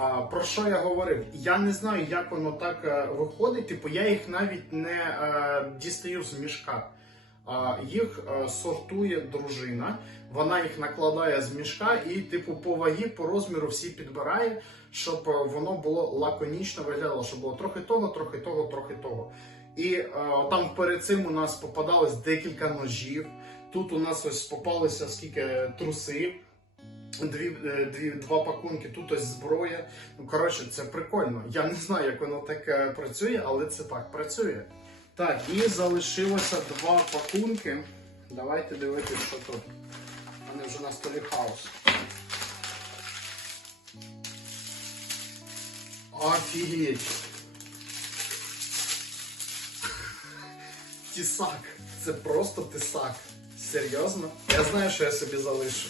А, про що я говорив? Я не знаю, як воно так е, виходить. Типу, я їх навіть не е, дістаю з мішка. А, їх е, сортує дружина, вона їх накладає з мішка і, типу, по вагі, по розміру всі підбирає, щоб воно було лаконічно виглядало, щоб було трохи того, трохи того, трохи того. І е, там перед цим у нас попадалось декілька ножів. Тут у нас ось попалися скільки труси. Дві, е, дві, два пакунки, тут ось зброя. Ну, коротше, це прикольно. Я не знаю, як воно так працює, але це так працює. Так, і залишилося два пакунки. Давайте дивитися, що тут. Мене вже на столі хаос. Офігеть! Тісак. Це просто тисак. Серйозно? Я знаю, що я собі залишу.